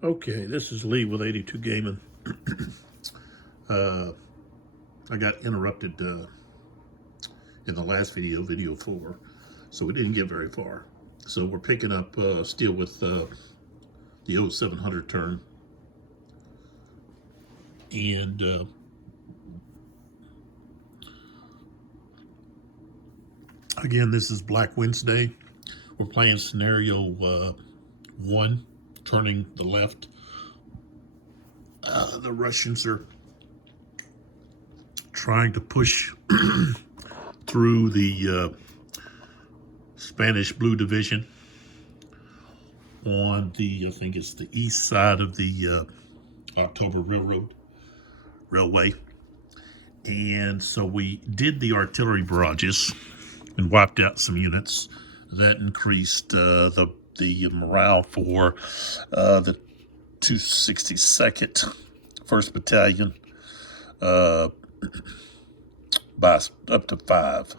Okay, this is Lee with 82 Gaming. I got interrupted in the last video, video 4, so we didn't get very far. So we're picking up still with the 0700 turn. And again, this is Black Wednesday. We're playing scenario 1, turning the left. The Russians are trying to push through the Spanish Blue Division on the, I think it's the east side of the October Railway. And so we did the artillery barrages and wiped out some units. That increased the morale for the 262nd 1st Battalion by up to 5.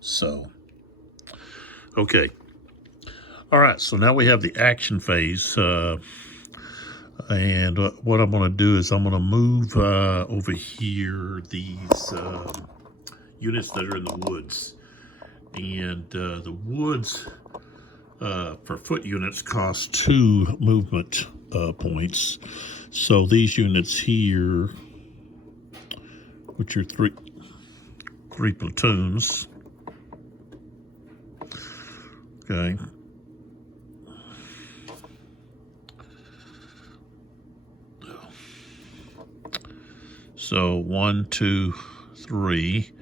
So, okay. All right, so now we have the action phase. And what I'm going to do is I'm going to move over here these units that are in the woods. And the woods for foot units cost 2 movement points. So these units here, which are three platoons, okay. So 1, 2, 3.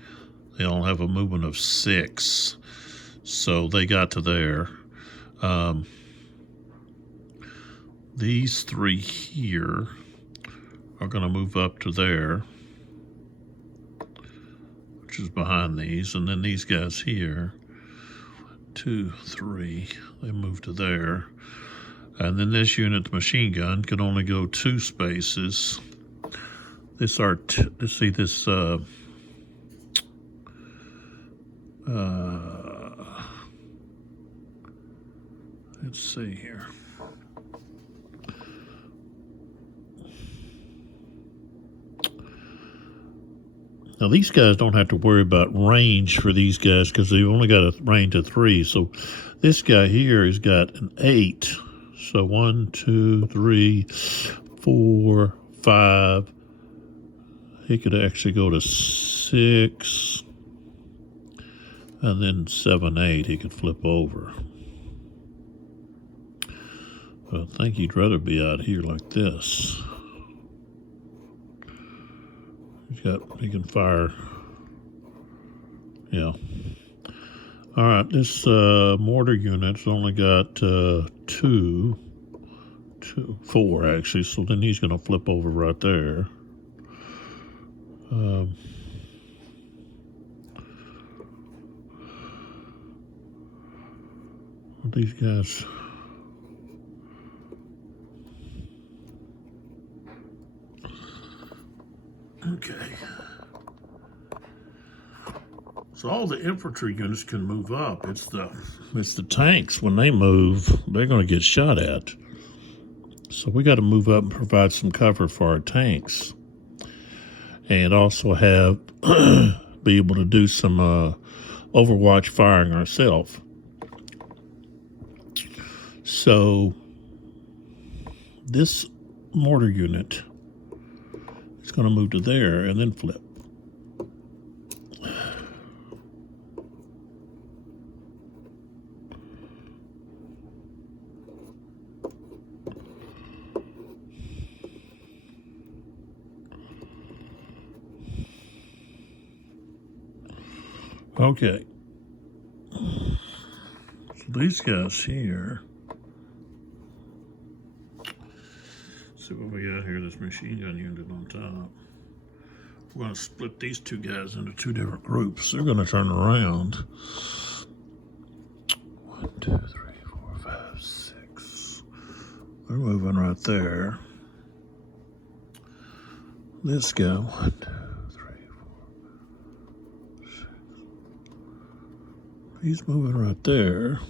They all have a movement of 6. So they got to there. These 3 here are going to move up to there, which is behind these. And then these guys here, 2, 3, they move to there. And then this unit, the machine gun, can only go 2 spaces. Let's see this, let's see here. Now these guys don't have to worry about range for these guys because they've only got a range of 3. So this guy here has got an 8. So 1, 2, 3, 4, 5. He could actually go to 6, and then 7, 8, he could flip over. But I think he'd rather be out here like this. He can fire, yeah. All right, this mortar unit's only got 4 actually, so then he's gonna flip over right there. These guys, okay. So all the infantry units can move up. It's the tanks, when they move, they're going to get shot at. So we got to move up and provide some cover for our tanks, and also have be able to do some overwatch firing ourselves. So this mortar unit is going to move to there and then flip. Okay. So these guys here. See what we got here, this machine gun unit on top. We're going to split these 2 guys into 2 different groups. They're going to turn around. 1, 2, 3, 4, 5, 6. They're moving right there. This guy, 1, 2, 3, 4, 6. He's moving right there.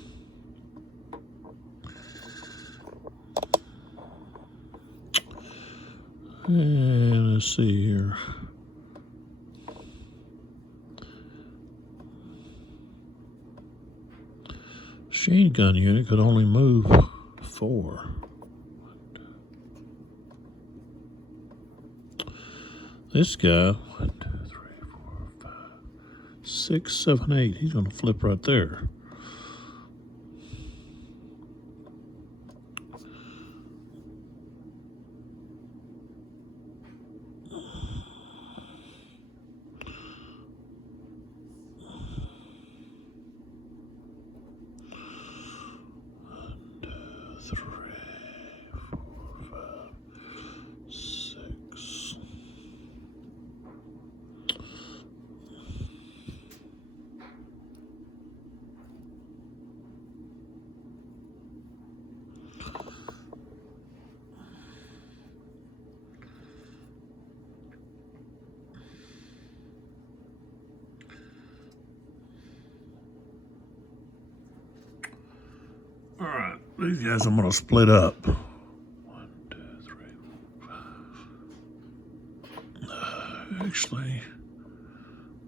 And let's see here. Machine gun unit could only move 4. This guy, 1, 2, 3, 4, 5, 6, 7, 8. He's going to flip right there. All right, these guys I'm going to split up. 1, 2, 3, 4, 5. Actually,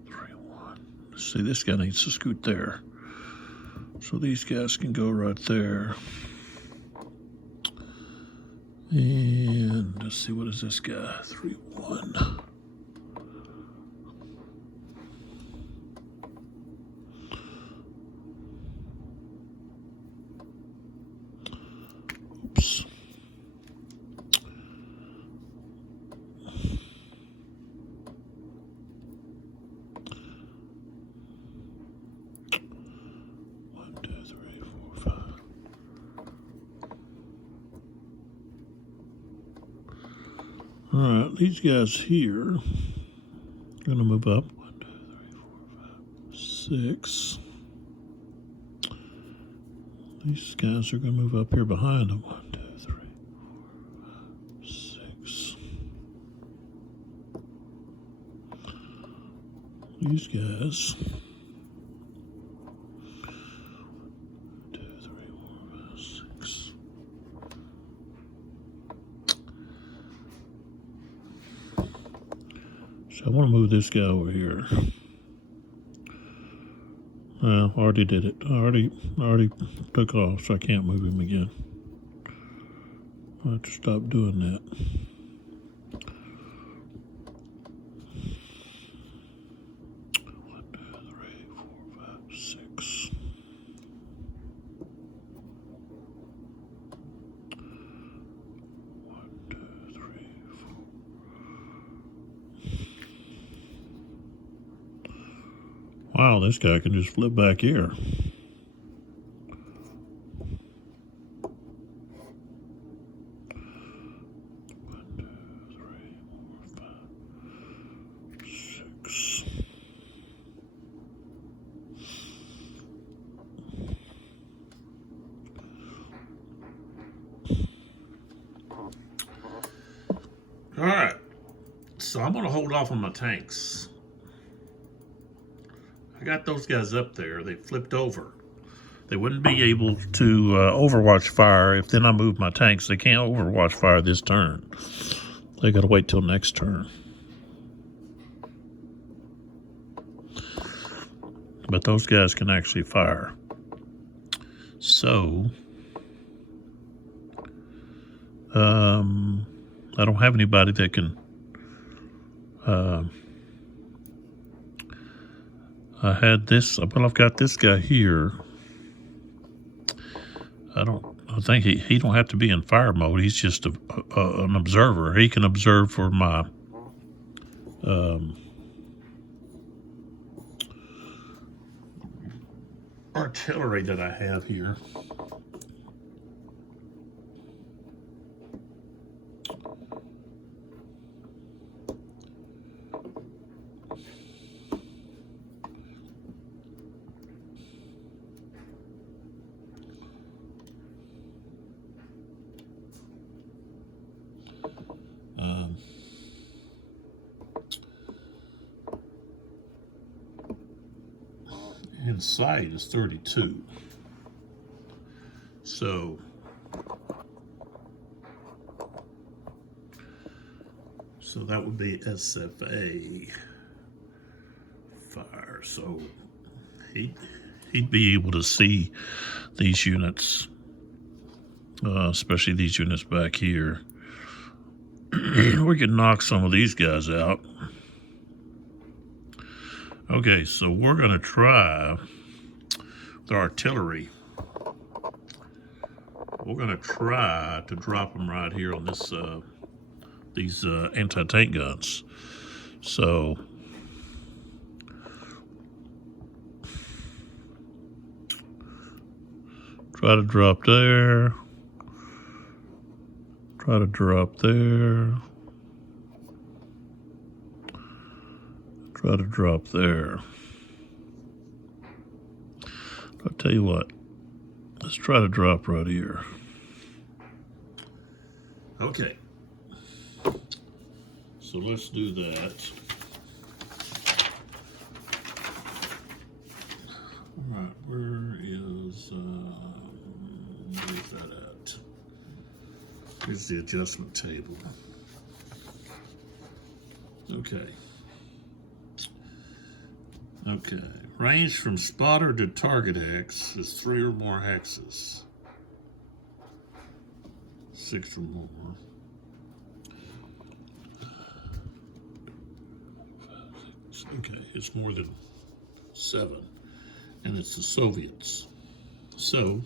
3, 1. Let's see, this guy needs to scoot there. So these guys can go right there. And let's see, what is this guy? 3, 1. Oops. All right, these guys here are going to move up. 1, 2, 3, 4, 5, 6. These guys are going to move up here behind them. 1, 2, 3, 4, 5, 6. These guys. 1, 2, 3, 4, 5, 6. So I want to move this guy over here. I already did it. I already took off, so I can't move him again. I have to stop doing that. One, two, three, 4, 5, 6. One, two, 3, 4. Wow, this guy can just flip back here. 1, 2, 3, 4, 5, 6. All right, so I'm going to hold off on my tanks. I got those guys up there. They flipped over. They wouldn't be able to overwatch fire if then I move my tanks. They can't overwatch fire this turn. They got to wait till next turn. But those guys can actually fire. So, I don't have anybody that can. I had this. Well, I've got this guy here. I think he don't have to be in fire mode. He's just an observer. He can observe for my artillery that I have here. Inside is 32. So So that would be SFA fire. So he'd be able to see these units, especially these units back here. We could knock some of these guys out. Okay, so we're going to try the artillery. We're going to try to drop them right here on this these anti-tank guns. So try to drop there. Try to drop there. Try to drop there. I'll tell you what. Let's try to drop right here. Okay. So let's do that. All right, where's that at? Here's the adjustment table. Okay. Okay. Range from spotter to target hex is 3 or more hexes. 6 or more. Okay, it's more than 7. And it's the Soviets. So,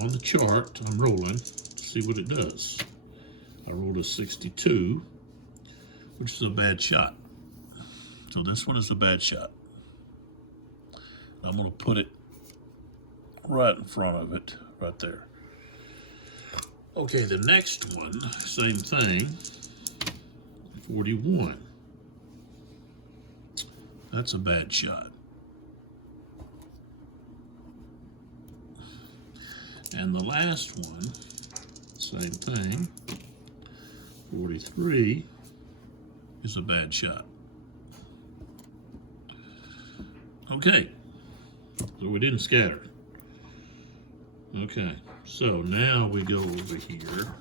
on the chart, I'm rolling to see what it does. I rolled a 62, which is a bad shot. So this one is a bad shot. I'm going to put it right in front of it, right there. Okay, the next one, same thing, 41. That's a bad shot. And the last one, same thing, 43 is a bad shot. Okay, so we didn't scatter. Okay, so now we go over here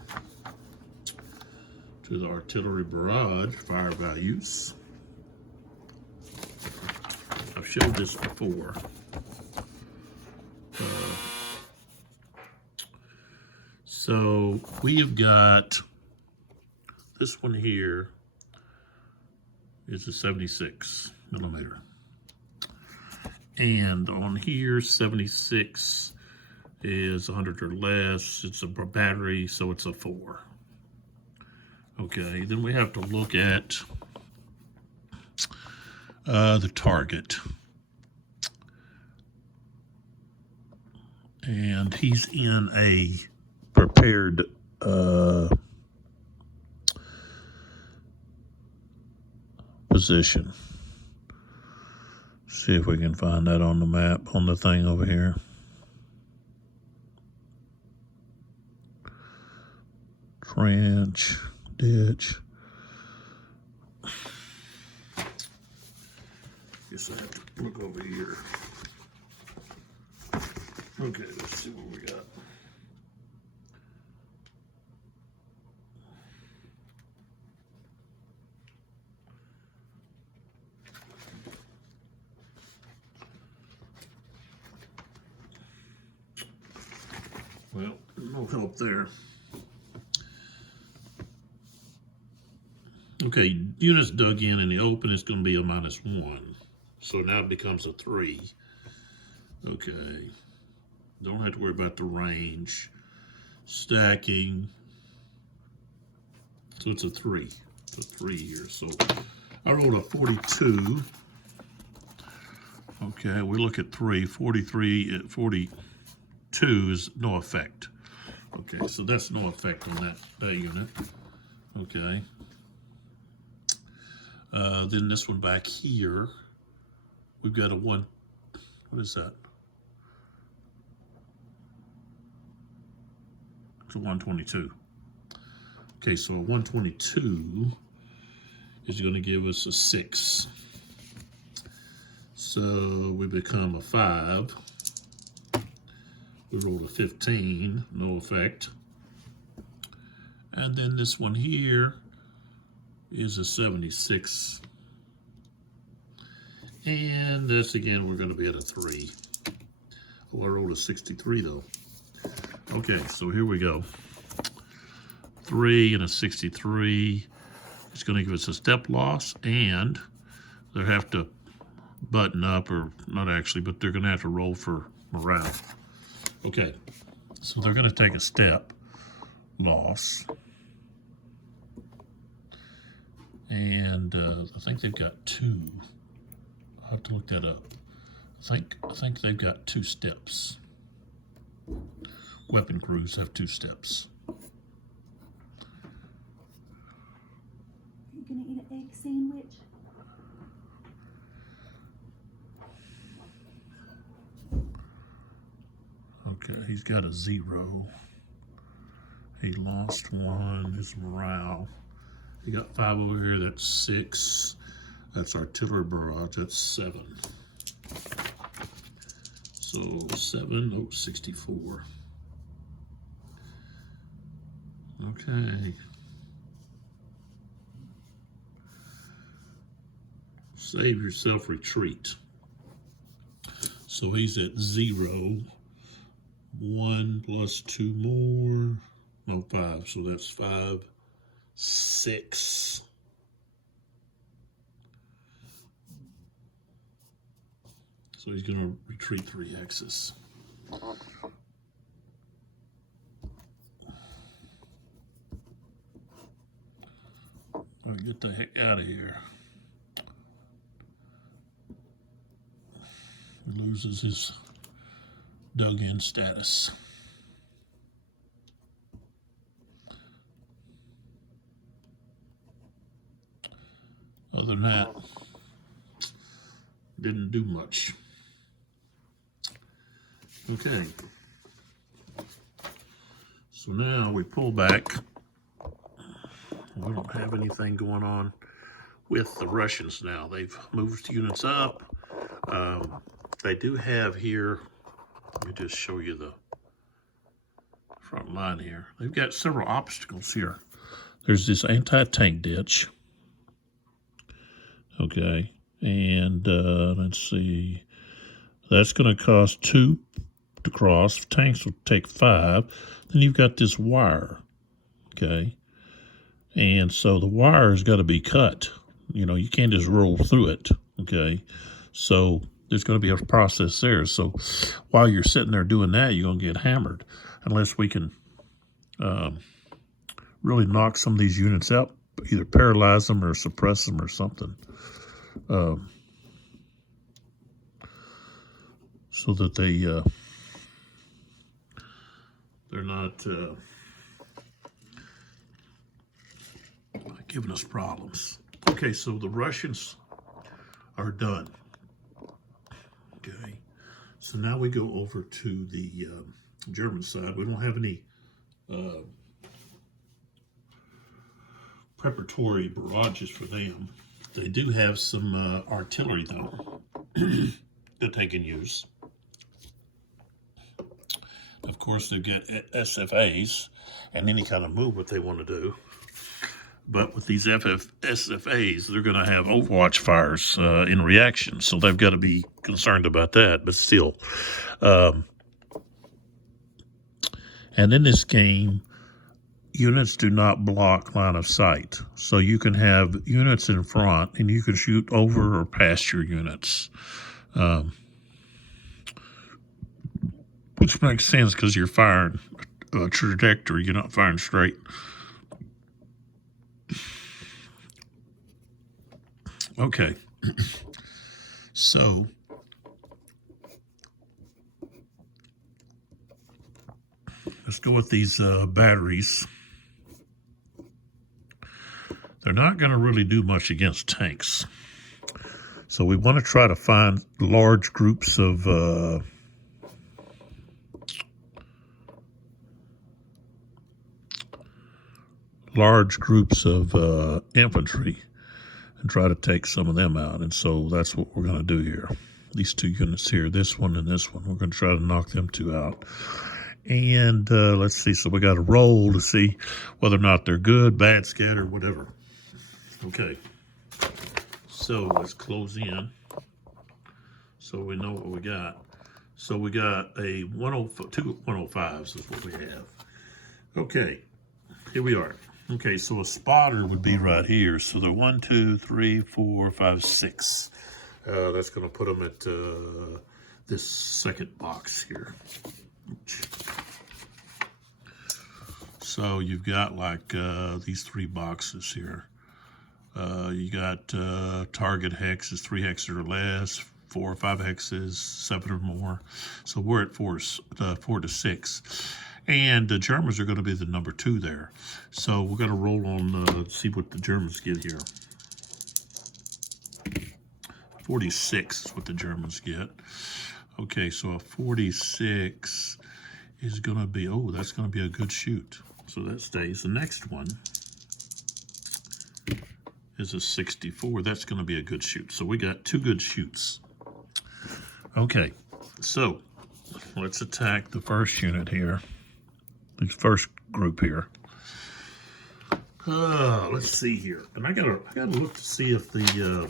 to the artillery barrage fire values. I've showed this before. So we have got this one here is a 76 millimeter. And on here, 76 is 100 or less. It's a battery, so it's a 4. Okay, then we have to look at the target. And he's in a prepared position. See if we can find that on the map, on the thing over here. Trench, ditch. Guess I have to look over here. Okay, let's see what we got. Well, no help there. Okay, units dug in the open is going to be a -1. So now it becomes a 3. Okay. Don't have to worry about the range. Stacking. So it's a 3. It's a 3 here. So I rolled a 42. Okay, we look at 3. 43 at 42 is no effect. Okay, so that's no effect on that unit. Okay. Then this one back here, we've got a 1. What is that? It's a 122. Okay, so a 122 is going to give us a 6. So we become a 5. We rolled a 15, no effect. And then this one here is a 76. And this again, we're going to be at a 3. Oh, I rolled a 63 though. Okay, so here we go. 3 and a 63. It's going to give us a step loss, and they have to button up, or not actually, but they're going to have to roll for morale. Okay, so they're going to take a step loss. And I think they've got 2. I'll have to look that up. I think they've got 2 steps. Weapon crews have 2 steps. You gonna eat an egg sandwich? Okay, he's got a 0. He lost 1. His morale. He got 5 over here. That's 6. That's artillery barrage. That's 7. So 7, oh, 64. Okay. Save yourself, retreat. So he's at 0. 1 plus 2 more. No, 5. So that's 5, 6. So he's going to retreat 3 X's. I'll get the heck out of here. He loses his dug-in status. Other than that, didn't do much. Okay. So now we pull back. We don't have anything going on with the Russians now. They've moved units up. They do have here, let me just show you the front line here. They've got several obstacles here. There's this anti-tank ditch. Okay, and let's see. That's going to cost 2 to cross. Tanks will take 5. Then you've got this wire. Okay, and so the wire has got to be cut. You know, you can't just roll through it. Okay, so there's going to be a process there. So while you're sitting there doing that, you're going to get hammered unless we can really knock some of these units out, either paralyze them or suppress them or something. So that they're not giving us problems. Okay, so the Russians are done. Okay, so now we go over to the German side. We don't have any preparatory barrages for them. They do have some artillery, though, that they can use. Of course, they've got SFAs and any kind of movement they want to do. But with these SFAs, they're going to have Overwatch fires in reaction, so they've got to be concerned about that. But still, and in this game, units do not block line of sight. So you can have units in front, and you can shoot over or past your units, which makes sense because you're firing a trajectory. You're not firing straight. Okay, so let's go with these batteries. They're not going to really do much against tanks. So we want to try to find large groups of infantry and try to take some of them out. And so that's what we're going to do here. These 2 units here, this one and this one, we're going to try to knock them 2 out. And let's see, so we got to roll to see whether or not they're good, bad, scattered, whatever. Okay, so let's close in so we know what we got. So we got a 105, two 105s is what we have. Okay, here we are. Okay, so a spotter would be right here. So they're 1, 2, 3, 4, 5, 6. That's going to put them at this second box here. So you've got like these 3 boxes here. You got target hexes, 3 hexes or less, 4 or 5 hexes, 7 or more. So we're at 4 to 6. And the Germans are going to be the number 2 there. So we're going to roll on, see what the Germans get here. 46 is what the Germans get. Okay, so a 46 is going to be, oh, that's going to be a good shoot. So that stays. The next one is a 64. That's going to be a good shoot. So we got 2 good shoots. Okay, so let's attack the first unit here. The first group here. Let's see here, and I gotta look to see if the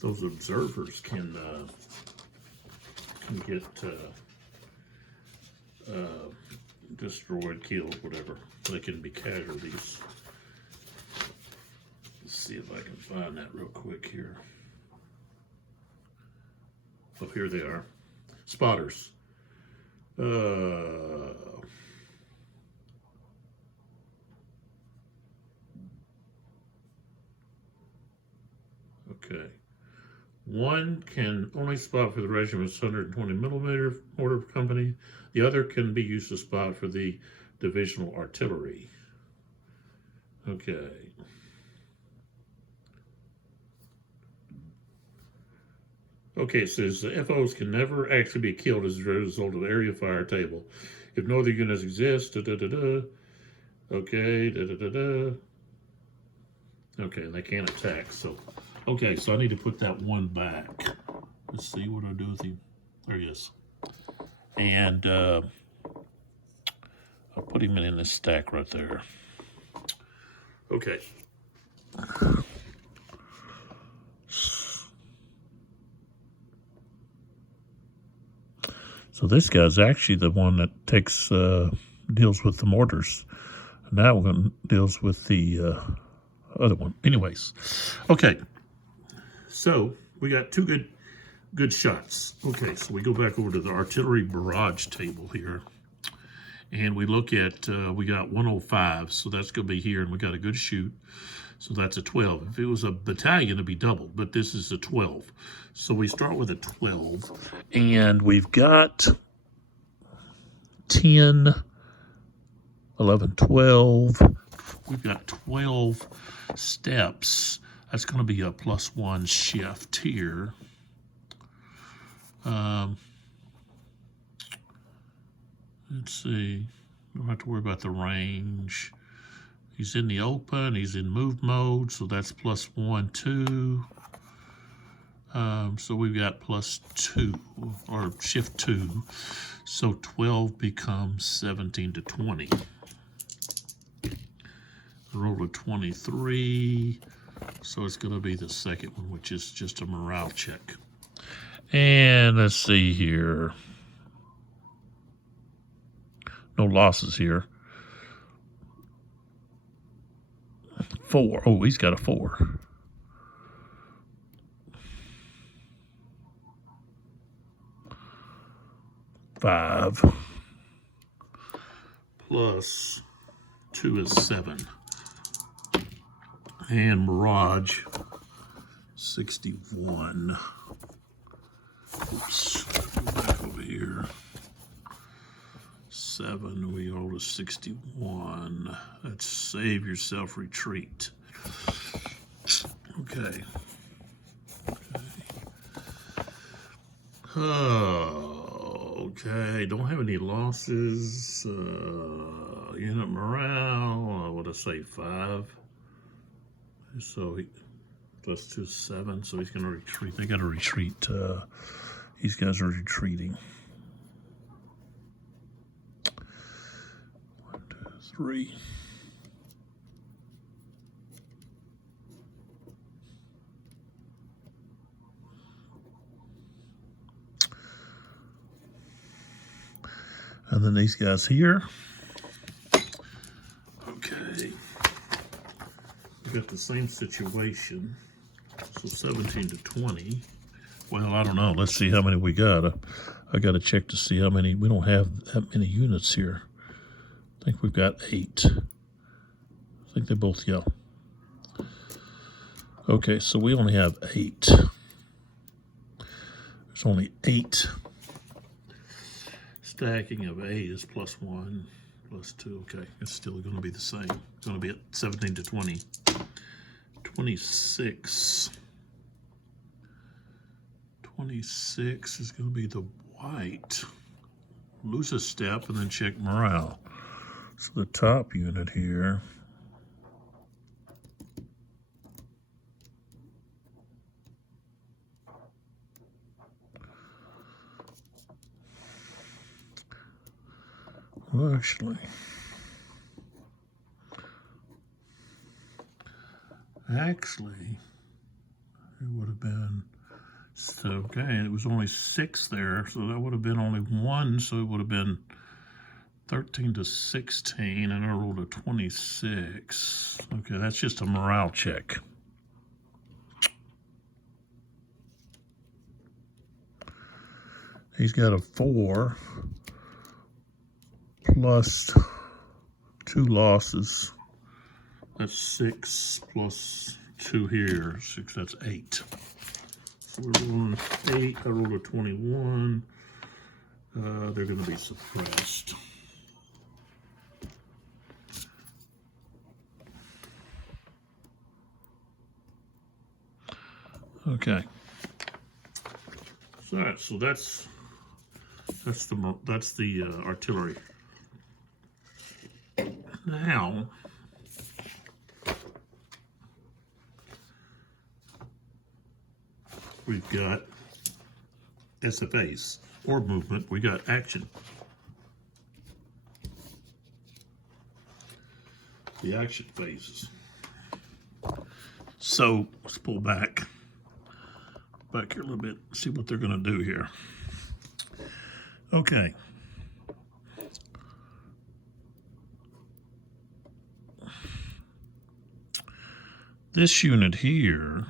those observers can get destroyed, killed, whatever. They can be casualties. Let's see if I can find that real quick here. Oh, here they are, spotters. Okay. One can only spot for the regiment's 120 millimeter mortar company. The other can be used to spot for the divisional artillery. Okay. Okay, it says the FOs can never actually be killed as a result of the area fire table. If no other units exist, Okay, Okay, and they can't attack, so. Okay, so I need to put that 1 back. Let's see what I do with him. There he is. And I'll put him in this stack right there. Okay. So this guy's actually the one that takes deals with the mortars. And that one deals with the other one. Anyways, okay. So we got 2 good shots. Okay, so we go back over to the artillery barrage table here, and we look at we got 105. So that's going to be here, and we got a good shoot. So that's a 12. If it was a battalion, it'd be doubled, but this is a 12. So we start with a 12, and we've got 10, 11, 12. We've got 12 steps. That's going to be a +1 shift here. Let's see. We don't have to worry about the range. He's in the open. He's in move mode, so that's +1, 2. So we've got +2 or shift 2. So 12 becomes 17 to 20. Roll a 23. So it's going to be the second one, which is just a morale check. And let's see here. No losses here. 4. Oh, he's got a 4. 5 plus 2 is 7. And Mirage 61. Oops, go back over here. 7, we roll to 61. Let's save yourself retreat. Okay. Okay, don't have any losses. Unit morale, I would have say 5. So he plus 2 is 7, so he's going to retreat. They got to retreat. These guys are retreating. 1, 2, 3. And then these guys here. Okay. We got the same situation. So 17 to 20. Well, I don't know. Let's see how many we got. I got to check to see how many. We don't have that many units here. I think we've got 8. I think they both go. Okay, so we only have 8. There's only 8. Stacking of 8 is +1, +2. Okay, it's still going to be the same. It's going to be at 17 to 20. 26. 26 is going to be the white. Lose a step and then check morale. So the top unit here. Well, actually, it would have been, so, okay, it was only 6 there, so that would have been only 1, so it would have been 13 to 16, and I rolled a 26. Okay, that's just a morale check. He's got a 4 plus 2 losses. That's 6 plus 2 here. 6, that's 8. So we're rolling 8. I rolled a 21. They're going to be suppressed. Okay. So that's the artillery. Now we've got SFAs or movement. We got action. The action phases. So let's pull back here a little bit, see what they're going to do here. Okay. This unit here,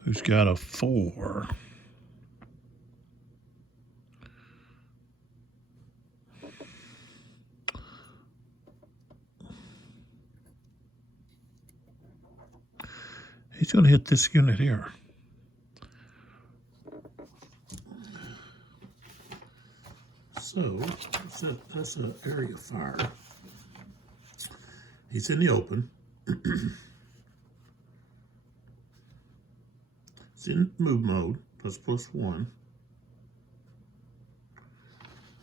who's got a 4, he's going to hit this unit here. So that's an area fire. He's in the open. It's in move mode. That's +1.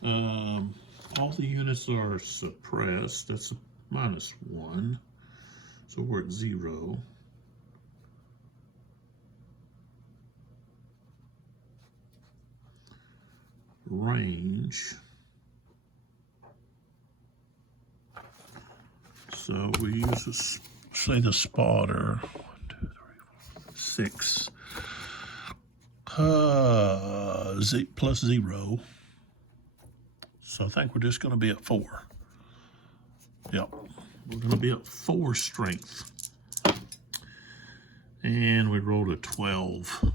All the units are suppressed. That's a -1. So we're at 0. Range. So we use say the spotter. 1, 2, 3, 4, 6. +0. So I think we're just going to be at 4. Yep. We're going to be at 4 strength. And we rolled a 12.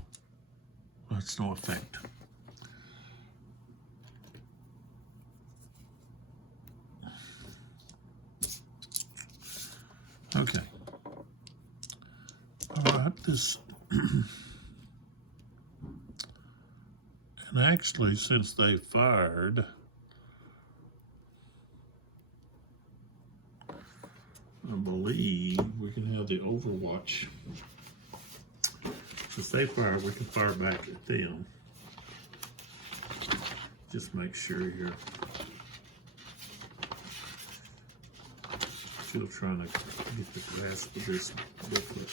That's no effect. Okay. All right, this, and actually, since they fired, I believe we can have the overwatch. Since they fired, we can fire back at them. Just make sure you're still trying to get the grasp of this booklet,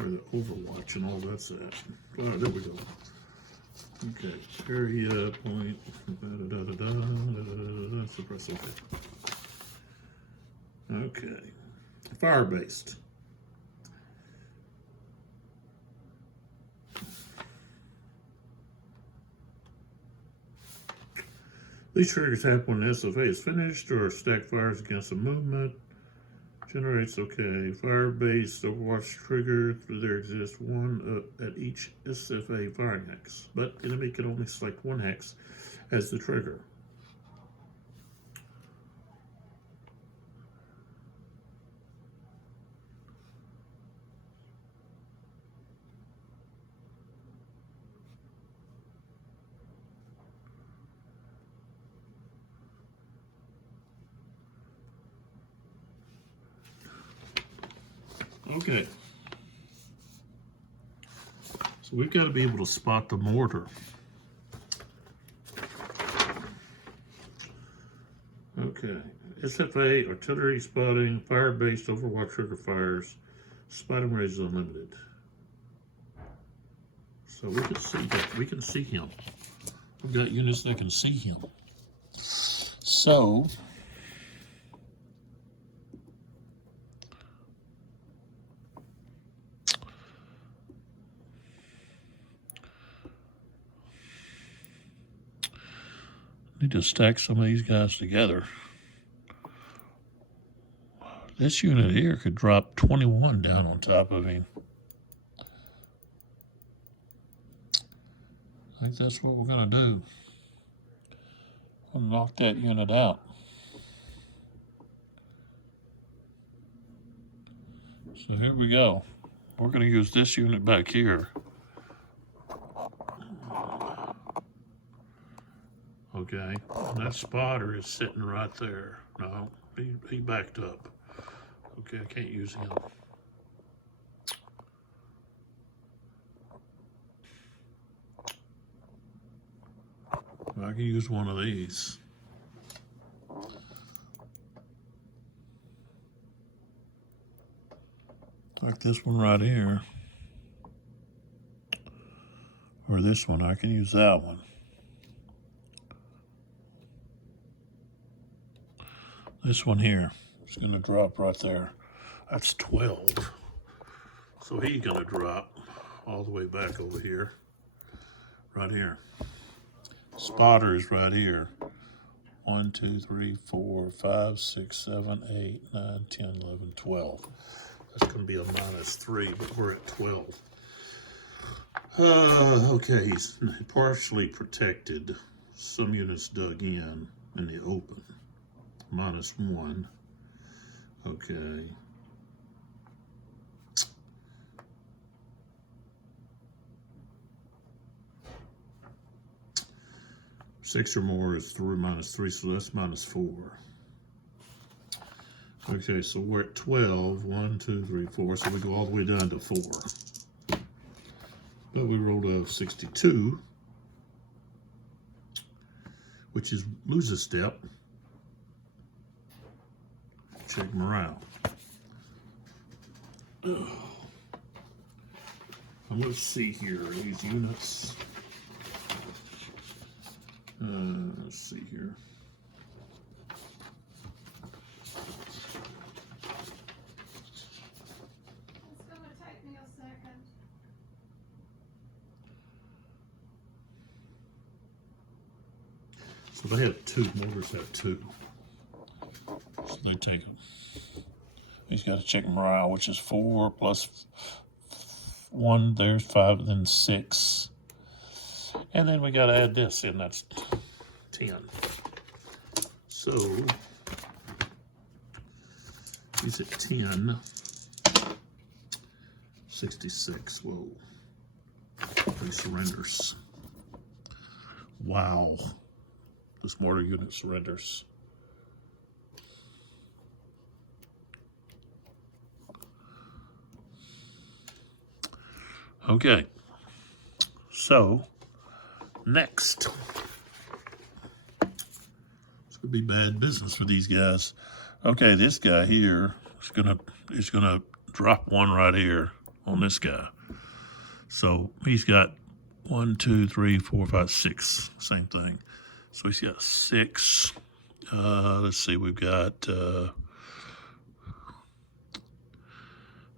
or the overwatch and all that's at. Oh, there we go. Okay, area point, suppress, okay. Okay, fire-based. These triggers happen when the SFA is finished or stack fires against a movement. Generates, okay, fire-based Overwatch trigger. There exists one at each SFA firing hex, but enemy can only select one hex as the trigger. Okay. So we've got to be able to spot the mortar. Okay. SFA, artillery spotting, fire-based Overwatch trigger fires, spotting range is unlimited. So we can see that. We can see him. We've got units that can see him. So need to stack some of these guys together. This unit here could drop 21 down on top of him. I think that's what we're going to do. I'll knock that unit out. So here we go. We're going to use this unit back here. Okay, and that spotter is sitting right there. No, he backed up. Okay, I can't use him. I can use one of these. Like this one right here. Or this one, I can use that one. This one here is going to drop right there. That's 12. So he's going to drop all the way back over here. Right here. Spotter is right here. 1, 2, 3, 4, 5, 6, 7, 8, 9, 10, 11, 12. That's going to be a -3, but we're at 12. Okay, he's partially protected. Some units dug in the open. -1. Okay. Six or more is -3, so that's -4. Okay, so we're at 12. 1, 2, 3, 4. So we go all the way down to 4. But we rolled a 62, which is lose a step. Check morale. Oh. And let's see here, these units. Let's see here. It's going to take me a second. So they have 2. Mortars have 2. So they take them. He's got to check morale, which is 4 plus 1. There's 5, then 6. And then we got to add this in. That's 10. So he's at 10. 66. Whoa. 3 surrenders. Wow. This mortar unit surrenders. Okay. So, next. It's gonna be bad business for these guys. Okay, this guy here is gonna drop 1 right here on this guy. So he's got 1, 2, 3, 4, 5, 6. Same thing. So he's got 6. Let's see, we've got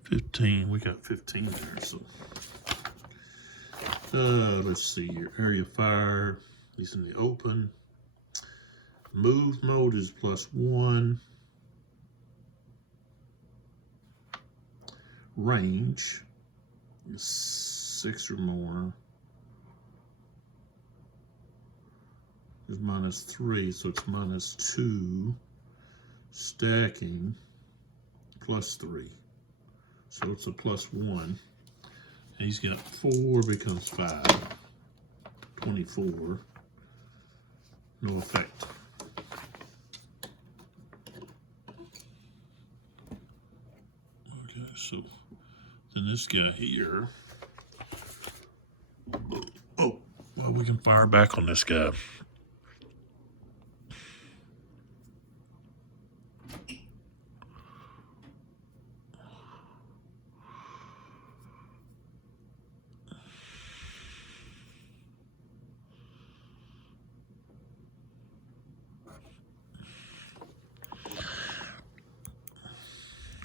15. We got 15 there. So let's see here. Area fire. He's in the open. Move mode is +1. Range is 6 or more. Is -3, so it's -2. Stacking +3. So it's a +1. And he's got 4 becomes 5. 24. No effect. Okay, so then this guy here. Oh, well, we can fire back on this guy.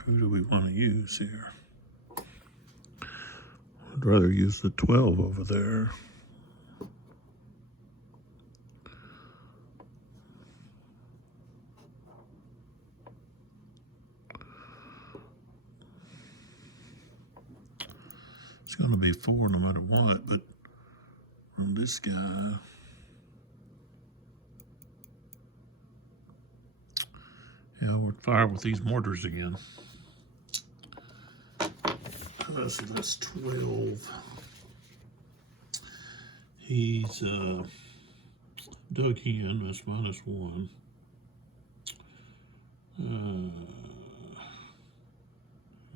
Who do we want to use here? I'd rather use the 12 over there. It's going to be 4 no matter what, but on this guy, yeah, we'll fire with these mortars again. So that's 12. He's dug in, that's -1.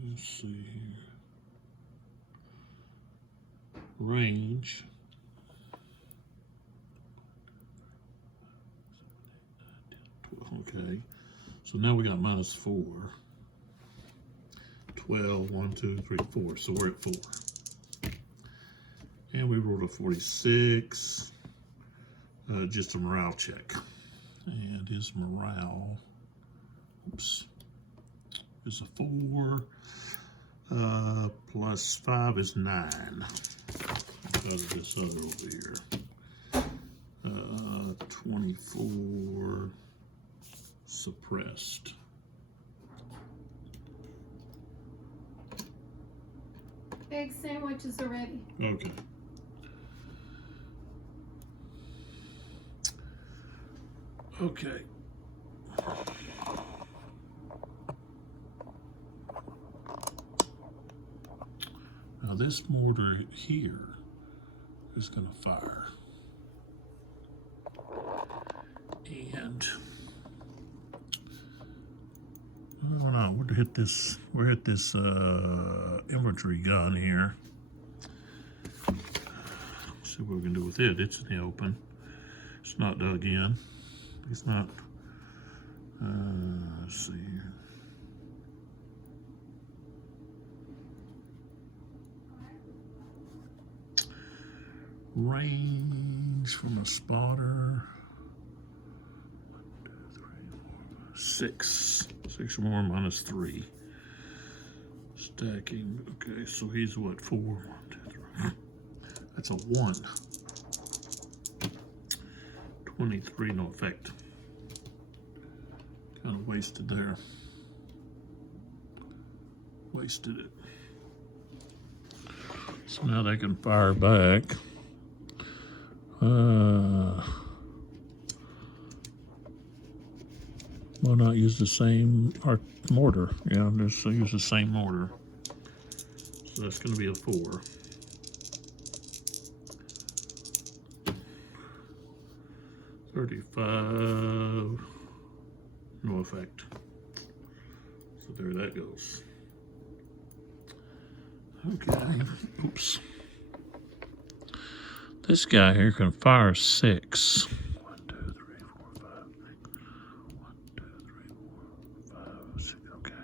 Let's see here. Range. Okay. So now we got -4. 12, 1, 2, 3, 4. So we're at 4. And we rolled a 46. Just a morale check. And his morale, oops, is a 4. Plus 5 is 9. Because of this other over here. 24 suppressed. Egg sandwiches are ready. Okay. Okay. Now this mortar here is going to fire. And I don't know, we're at this infantry gun here. See what we can do with it. It's in the open. It's not dug in. It's not, let's see here. Range from a spotter. 1, 2, 3, 4, 5, 6. 6 or more -3. Stacking. Okay, so he's what? 4. 1, 2, 3. That's a 1. 23, no effect. Kind of wasted there. Wasted it. So now they can fire back. Why not use the same mortar? Yeah, just use the same mortar. So that's going to be a 4. $35. No effect. So there that goes. Okay. Oops. This guy here can fire 6. 1, 2, 3, 4, 5, 6. 1, 2, 3, 4, 5, 6. Okay.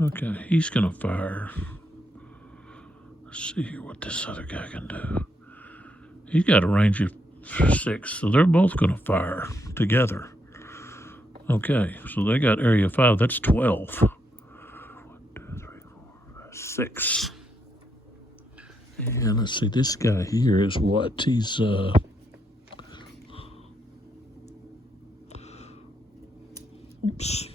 Okay, he's gonna fire. Let's see here what this other guy can do. He's got a range of 6, so they're both gonna fire together. Okay, so they got area 5. That's 12. 1, 2, 3, 4, 5, 6. And let's see, this guy here is what? He's Oops.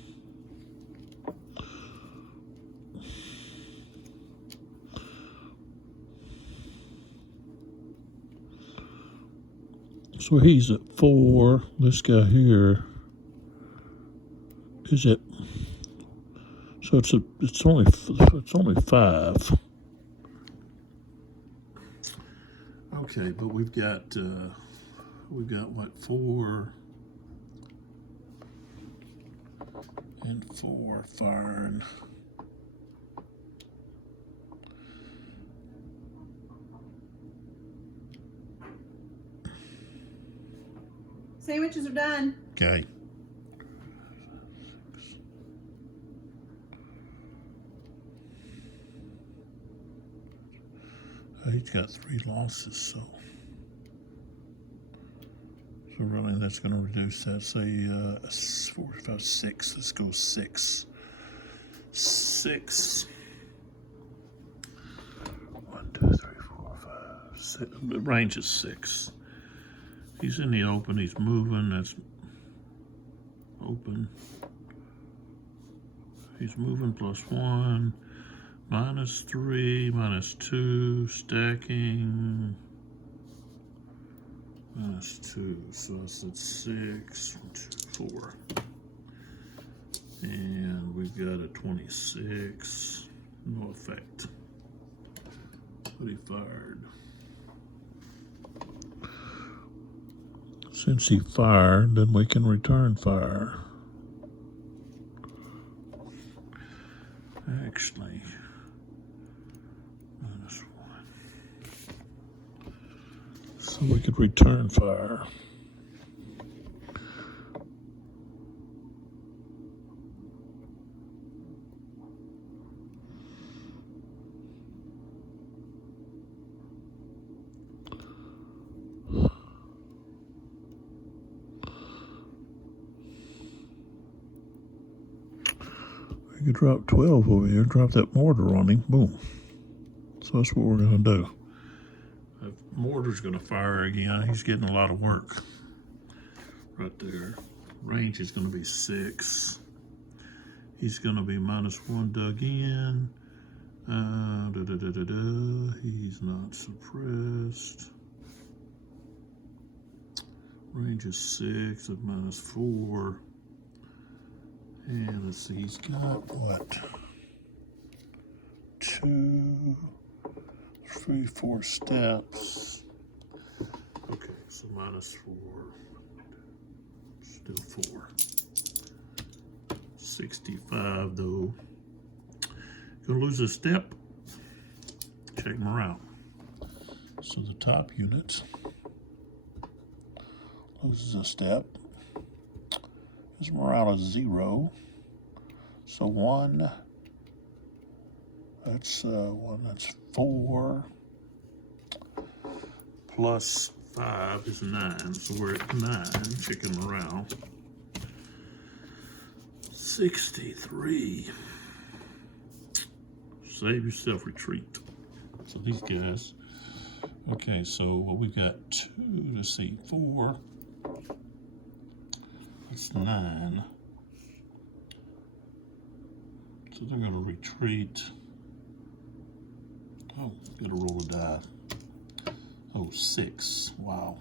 So he's at 4. This guy here is at. So it's only 5. Okay, but we've got what, 4 and 4 firing. Sandwiches are done. Okay. He's got 3 losses, so really that's going to reduce that. Say 4, 5, 6. Let's go 6. 6. 1, 2, 3, 4, 5, 6. The range is 6. He's in the open. He's moving. That's open. He's moving +1. -3, -2, stacking. -2, so that's at 6, 1, 2, 4. And we've got a 26. No effect. But he fired. Since he fired, then we can return fire. Actually, -1. So we could return fire. We could drop 12 over here, drop that mortar on him, boom. So that's what we're going to do. The mortar's going to fire again. He's getting a lot of work right there. Range is going to be 6. He's going to be -1 dug in. He's not suppressed. Range is 6 at -4. And let's see, he's got what? 2, 3, 4 steps. Okay, so -4, still 4. 65 though. Gonna lose a step. Check morale. So the top unit loses a step. His morale is 0. So 1. That's 1. That's 4. Plus 5 is 9. So we're at 9. Chicken morale. 63. Save yourself, retreat. So these guys. Okay, so we've got 2. Let's see, 4. That's 9. So they're going to retreat. Oh, got to roll a die. Oh, 6. Wow.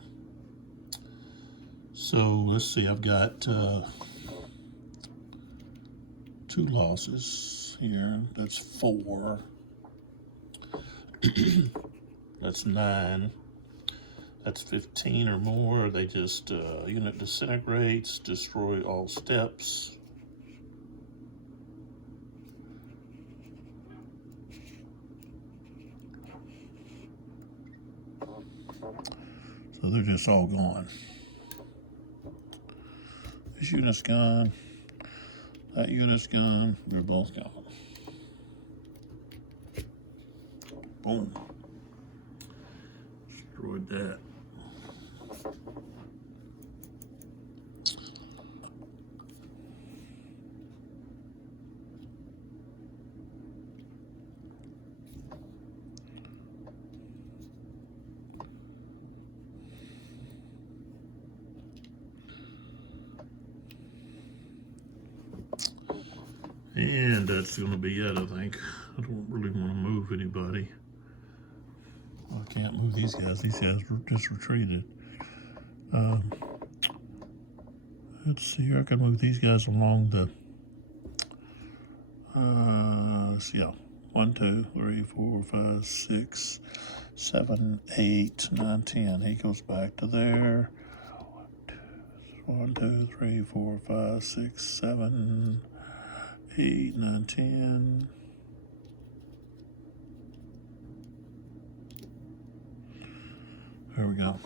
So let's see, I've got 2 losses here. That's 4. That's 9. That's 15 or more. They just, unit disintegrates, destroy all steps. So they're just all gone. This unit's gone. That unit's gone. They're both gone. Boom. Destroyed that. And that's going to be it, I think. I don't really want to move anybody. I can't move these guys. These guys just retreated. Let's see here. I can move these guys along the. Yeah. 1, 2, 3, 4, 5, 6, 7, 8, 9, 10. He goes back to there. 1, 2, 3, 4, 5, 6, 7, 8, 9, 10. There we go.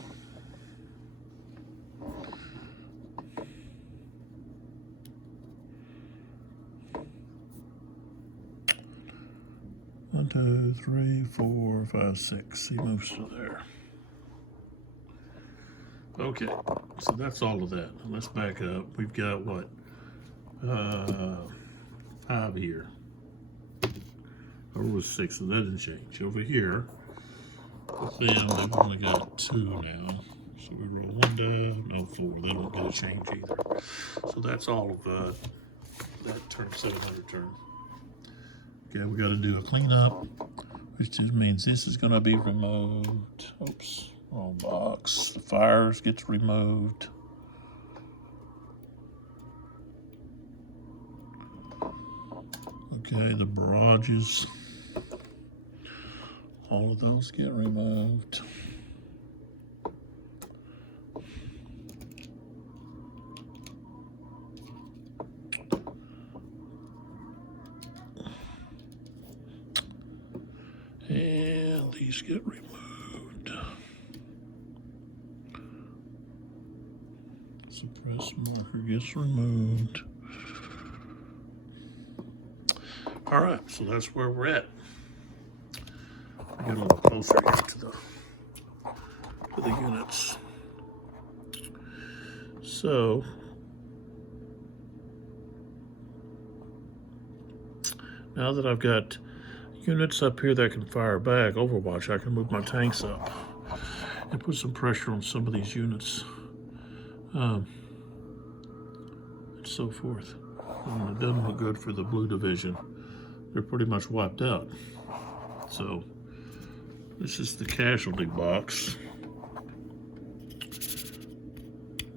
One, 2, 3, 4, 5, 6. He moves to there. Okay, so that's all of that. Let's back up. We've got what? 5 here. Or was 6, so that didn't change. Over here, with them, they've only got 2 now. So we roll 1 die, no 4. They don't get a change either. So that's all of that turn 700 turn. Okay, we got to do a cleanup, which just means this is going to be removed. Oops, wrong box. The fires gets removed. Okay, the barrages, all of those get removed. And these get removed. Suppress marker gets removed. All right, so that's where we're at. Get a little closer here to the units. So now that I've got units up here that can fire back Overwatch, I can move my tanks up and put some pressure on some of these units, and so forth. And it doesn't look good for the blue division. They're pretty much wiped out. So this is the casualty box.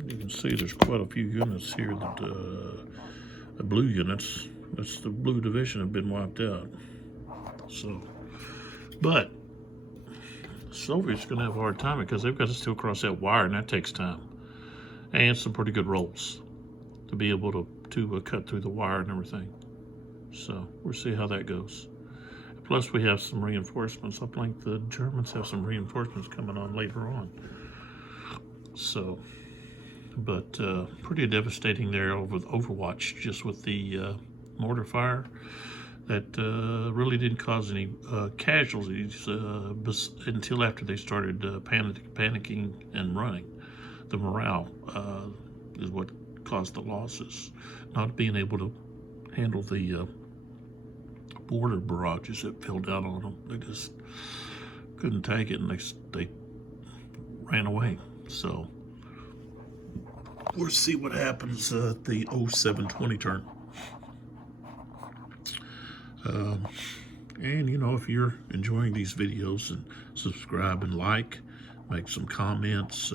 You can see there's quite a few units here that the blue units, that's the blue division, have been wiped out. So, but Soviets going to have a hard time because they've got to still cross that wire, and that takes time and some pretty good rolls to be able to cut through the wire and everything. So we'll see how that goes. Plus we have some reinforcements. I think the Germans have some reinforcements coming on later on. So, but pretty devastating there over the Overwatch, just with the mortar fire. That really didn't cause any casualties until after they started panicking and running. The morale is what caused the losses. Not being able to handle the border barrages that fell down on them. They just couldn't take it, and they ran away. So we'll see what happens at the 0720 turn. And you know, if you're enjoying these videos, and subscribe and like, make some comments.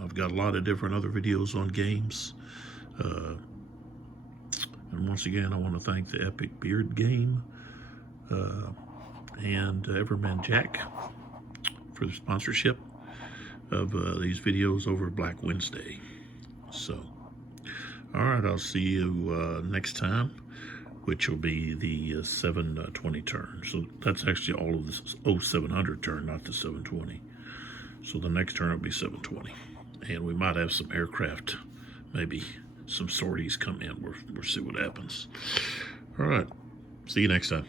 I've got a lot of different other videos on games. And once again, I want to thank the Epic Beard Game and Everman Jack for the sponsorship of these videos over Black Wednesday. So, all right, I'll see you next time, which will be the 720 turn. So that's actually all of this 0700 turn, not the 720. So the next turn will be 720. And we might have some aircraft, maybe some sorties come in. We'll see what happens. All right, see you next time.